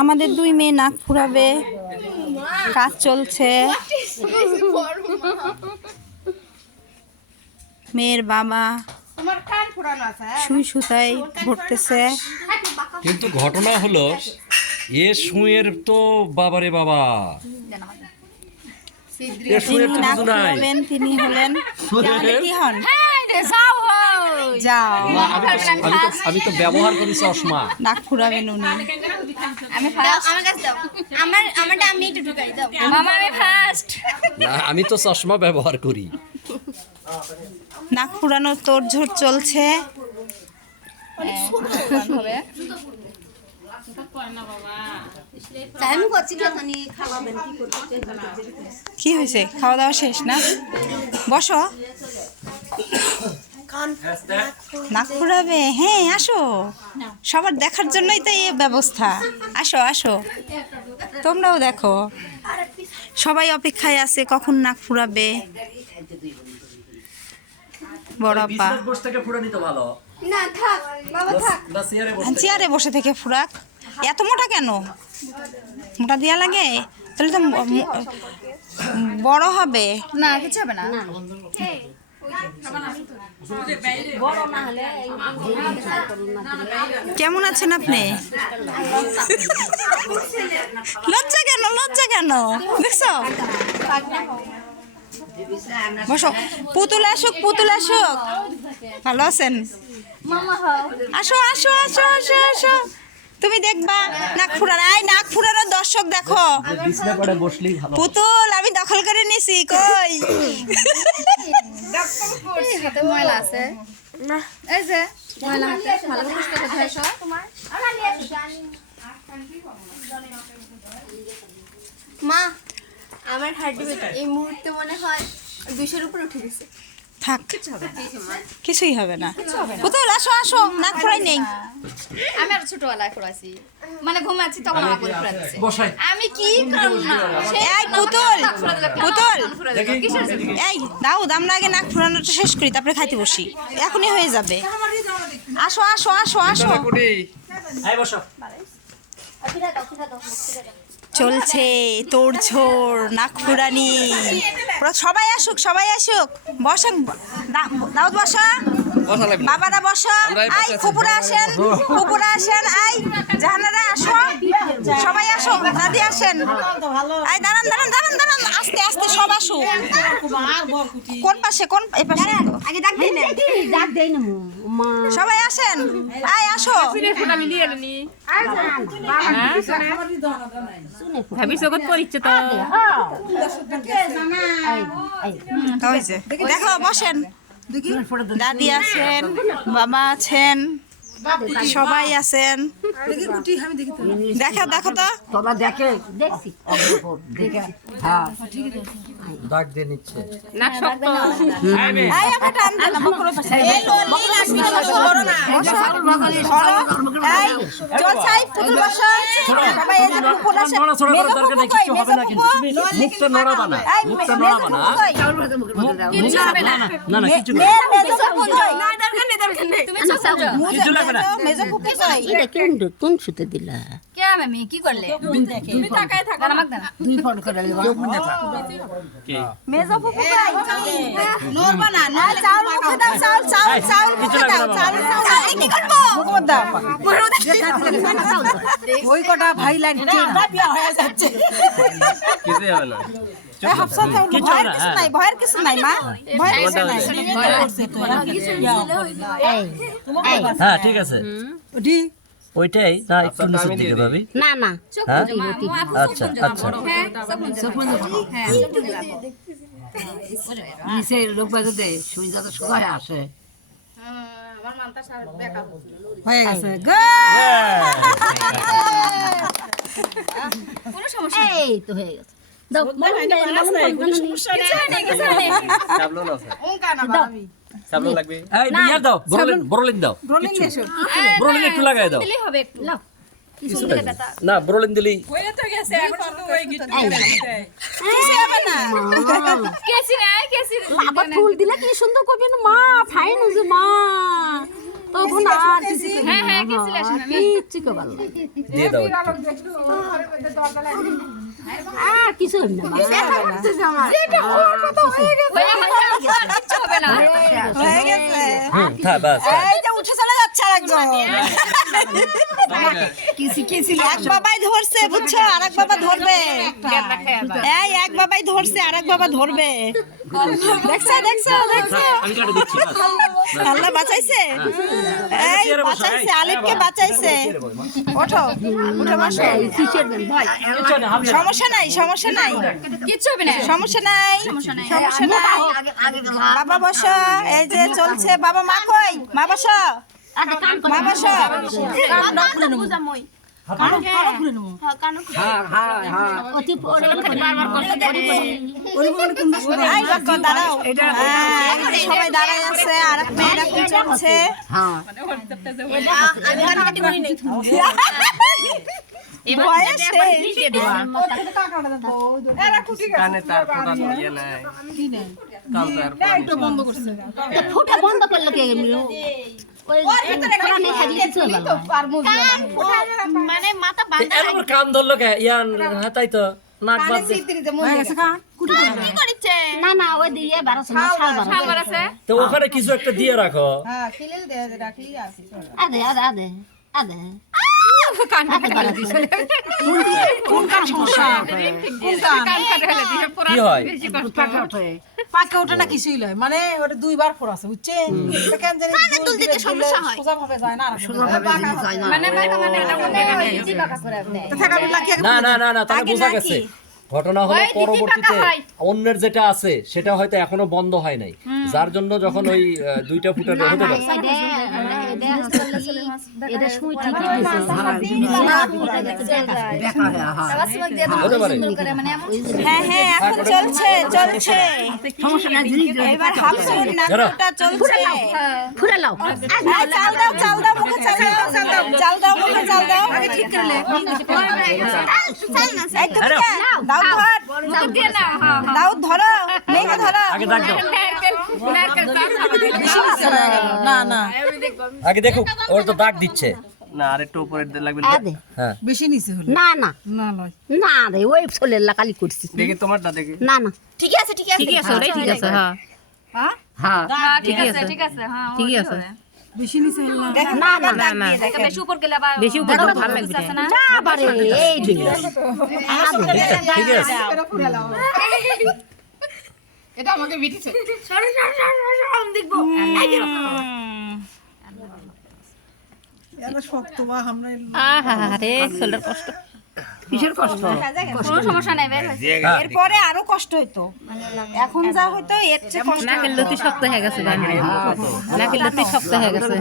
আমাদের দুই মেয়ে নাক ফুরাবে, কাজ চলছে। মেয়ের বাবা সুই সুতায় ভরতেছে। কিন্তু ঘটনা হলো এ সুয়ের তো বাবারে বাবা, তিনি নাক ফুরাবেন, তিনি হলেন কি হন? যাও, আমি তো ব্যবহার করি চশমা। নাক ফুরাবেন উনি। আমি তো চশমা ব্যবহার করি। নাক ফুরানো তোড়জোড় চলছে। কি হয়েছে? খাওয়া দাওয়া শেষ না? বসো। নাক ফুরাবে? হ্যাঁ, আসো, সবার দেখার জন্যই তো এই ব্যবস্থা। আসো আসো, তোমরাও দেখো। সবাই অপেক্ষায় আছে কখন নাক ফুরাবে। বড় আপা চেয়ারে বসে থেকে ফুরাক। এত মোটা কেন? মোটা দেওয়া লাগে? তাহলে তো বড় হবে না। কিছু হবে না। কেমন আছেন আপনি? লজ্জা কেন? লজ্জা কেন? দেখছো? বসো। পুতুল আসুক, পুতুল আসুক। ভালো আছেন? আসো আসো আসো আসো আসো। তুমি দেখবা নাক ফুরানো। আই, নাক ফুরানো দর্শক দেখো। পুতুল আমি দখল করে নিছি। কই ময়লা আছে না? এই যে ময়লা হাতে ভালো করে পরিষ্কার করে ধুইছো তোমার। মা, আমার হার্টবিট এই মুহূর্তে মনে হয় 200-এর উপরে উঠে গেছে। থাক, কিছুই হবে না। পুতুল আসো আসো, নাক ফুরাই নেই। আমি আর ছোটবেলায় ফুরাইছি, মানে ঘুমাচ্ছি তখন আমার করে ফুরাইছে। আমি কি করব না? এই পুতুল, পুতুল এই দাও, আমরা আগে নাক ফুরানোটা শেষ করি, তারপরে খাইতে বসি। এখনই হয়ে যাবে। আসো আসো আসো আসো। চলছে তোড়ঝোড়, নাক ফুরানি। সবাই আসুক, সবাই আসুক। বসেন, দাউদ বসা, বাবারা বসা। আই ফুপুরা আসেন, ফুপুরা আসেন। আই জাহানারা আসো, সবাই আসো। দাদি আসেন। আই দাঁড়ান দাঁড়ান দাঁড়ান দাঁড়ান, আস্তে আস্তে সব আসুক। কোন পাশে? কোন এই পাশে? আগে ডাক দেই না, ডাক দেই না। সবাই আসেন। আই আসো। দেখো, বসেন। দাদি আছেন, বাবা আছেন, সবাই আছেন। দেখো দেখো তো, ডাক দিয়ে নিচ্ছে। কোন সুতে দিলা? কি করলে? মেজো ফুফু কই? নরবা না, না চাউল মুখে দাও, চাউল চাউল চাউল মুখে দাও, চাউল চাউল। এই কি করব? মুখে দাও। ওই কটা ভাই লাগছে না, বিয়া হয়ে যাচ্ছে। কিছু হবে না। এই হাফসা চাউল ভয়ের কিছু নাই, ভয়ের কিছু নাই মা, ভয়ের কিছু নাই। হ্যাঁ ঠিক আছে, ওইটাই না, একটু নিচের দিকে ভাবি। না না, আচ্ছা আচ্ছা। নিচে লোক বাজাতে শুই যাতে সোজা আসে। হয়ে গেছে। কোনো সমস্যা এই তো হয়ে গেছে। এই বিয়ার দাও, ব্রোলিন দাও, ব্রোলিন একটু লাগাই দাও। দিলেই হবে একটু। লাও। না ব্রোলিন দিলেই আবার ফুল দিলে কি সুন্দর করবেন মা, ফাইন হয়েছে মা। গেছিলে আসলে আমি কিচ্ছু কবার নাই। দিয়ে দাও একটু। আর কিছু হবে না মা। কিচ্ছু হবে না হয়ে গেছে থাক বাস থাক। এই যে উঠে চলে যাচ্ছে আরেকজন এক বাবাই ধরছে বুঝছো আরেক বাবা ধরবে এই এক বাবাই ধরছে আরেক বাবা ধরবে দেখছো দেখছো দেখছো আমি কাটে দিচ্ছি বাস। আল্লাহ বাঁচাইছে এই বাঁচাইছে আলিফকে বাঁচাইছে ওঠো উঠে বসো এই কিসের দেন ভাই? সমস্যা নাই সমস্যা নাই কিচ্ছু হবে না সমস্যা নাই সমস্যা নাই বাবা বসো এই যে চলছে বাবা মা কই মা বসো মা বসো অতি পরে বারবার করতে এই বাবা দাঁড়াও সবাই দাঁড়ায় আছে আর এক মেয়েরা কি চলছে হ্যাঁ ভয়ে শেষ। ফুটা বন্ধ করলে কে ওই পুরানি খালি কিছু হবে না। মানে মাথা এর উপর কান ধরলো কে ইয়ান হাতাই তো নাক বাদ দে। কি করিছে না না ওই দিয়ে 12 শাল 12 খাবার আছে তো ওখানে কিছু একটা দিয়ে রাখো। আদে আদে আদে আদে কান কাটা দিছে কোন কার সমস্যা কান কাটা হলে দিছে পুরো কি হয় পাকা ওঠে না কিছুই লয় মানে ওটা দুইবার ফোর আছে বুঝছেন এটা কেন জানি কানে দুল দিতে সমস্যা হয় সোজা ভাবে যায় না আর যায় না মানে এটা মনে হয় দিবাকা করে আপনি না না না না তাহলে আগে বোঝা নাকি? গেছে ঘটনা হলো ওই দিদি পরবর্তীতে পাকা হয়। অন্যের যেটা আছে সেটা হয়তো এখনো বন্ধ হয় নাই যার জন্য যখন ওই দুইটা ফুটা হতে পারে এটা শুই ঠিকই দিছে হতে পারে হ্যাঁ হ্যাঁ এখন চলছে চলছে সমস্যা নাই এবার হাফসুর নাটকটা চলছে ফুরা লাও এই, চাল দাও মুখে চাল দাও চাল দাও মুখে চাল দাও ঠিক করে লে এই তো আরে, দাও ধর মুখ দিয়ে না হ্যাঁ দাও ধরো মেঘে ধরো আগে ডাক দাও না না আগে দেখো ওর তো দাগ দিচ্ছে না আর একটু উপরে লাগবে আদে হ্যাঁ বেশি নিচে হলো না না না লয় না রে ওই ছোলের লাকালি করছিস দেখি তোমারটা দেখি না না ঠিক আছে ঠিক আছে ঠিক আছে হ্যাঁ হ্যাঁ হ্যাঁ ঠিক আছে ঠিক আছে হ্যাঁ ঠিক আছে বেশি নিচে হলো না দেখো না, না, না না বেশি উপর গেলে আবার বেশি উপর গেলে ভালো লাগবে না যা বারে এই দিন ঠিক আছে এটা আমাকে বিটিছে এত শক্ত বা আমরা আরে ছোলের কষ্ট কিসের কষ্ট কোনো সমস্যা নাই বের হইছে এরপরে আরো কষ্ট হইতো এখন যা হইতো এর চেয়ে কষ্ট নাকের লতি শক্ত হয়ে গেছে নাকের লতি শক্ত হয়ে গেছে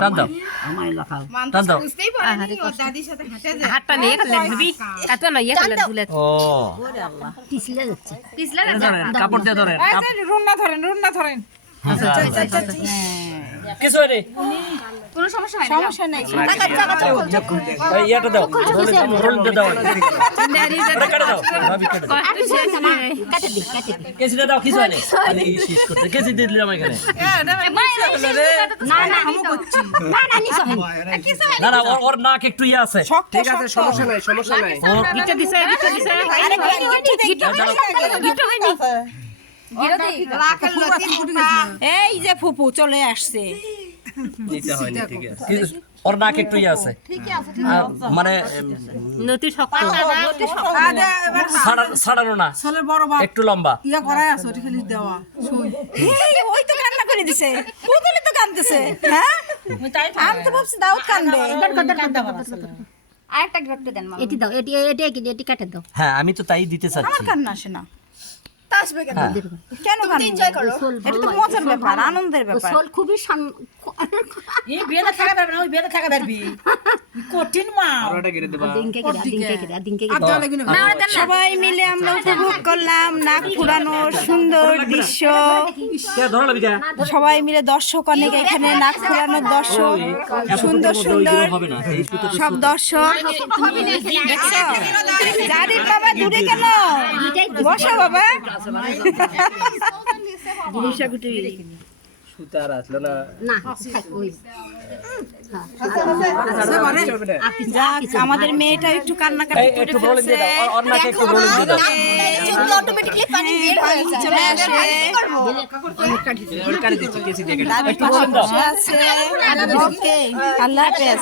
টান দাও টান দাও হাতটা নিয়ে খেলে দিবি এত না ইয়ে খেলে দুলে ও পিছলে যাচ্ছে পিছলা কাপড় দিয়ে ধরে রুন্না ধরেন কিছু হয়নি কোনো সমস্যা নাই সমস্যা নেই এই ইয়াটা দাও রোল দিয়ে দাও ওটা কেটে দাও ভাবি কেটে দাও কাটে দি কাটে দি কেসিটা দাও কিছু হয়নি আমি শেষ করতে কেসি দিয়ে দিলাম এখানে না না না না নিছ হয় না না ওর নাক একটু ইয়ে আছে ঠিক আছে সমস্যা নাই সমস্যা নাই গিটা দিছে আরে গিট হয়নি এই যে ফুপু চলে আসছে নিতে হয়নি ঠিক আছে ওর নাক একটু ইয়ে আছে আর মানে নতি শক্ত ছাড়ানো না ছোলের বড় বাপ একটু লম্বা ইয়া করাই আছে ওটা খালি দেওয়া শুই এই ওই তো কান্না করে দিছে পুতুলি তো কাঁদতেছে হ্যাঁ আমি তো ভাবছি দাউদ কাঁদবে আরেকটা ঘটতে দেন মামা এটি দাও এটি এটি এটি কাটে দাও হ্যাঁ আমি তো তাই দিতে চাচ্ছি আমার কান্না আসে না আসবে কেন হ্যাঁ কেন এনজয় করো এটা তো মজার ব্যাপার আনন্দের ব্যাপার সোল খুবই এই বিয়েতে থাকা পারবে না ওই বিয়েতে থাকা পারবি কঠিন মা আর ওটা গিরে দেবা দিনকে সবাই মিলে আমরা উপভোগ করলাম নাক ফুরানোর সুন্দর দৃশ্য কে ধরো লবিকা সবাই মিলে দর্শক অনেক এখানে নাক ফুরানোর দর্শক সুন্দর সুন্দর হবে না এই সুতো সব দর্শক দেখছো জারির বাবা দূরে কেন বসো বাবা সুতার আসলো না না থাক ওই যাক আমাদের মেয়েটা একটু কান্নাকাটি এই, করে একটু রোলিং দিয়ে ফেলছে। দাও, ওর নাকে একটু রোলিং দিয়ে দাও। অটোমেটিক্যালি পানি বের হয়ে যায় চলে আসে কাটে দিচ্ছি কেসি দিয়ে কেটে। দাদু পাশে বসে আছে। ওকে, আল্লাহ হাফেজ।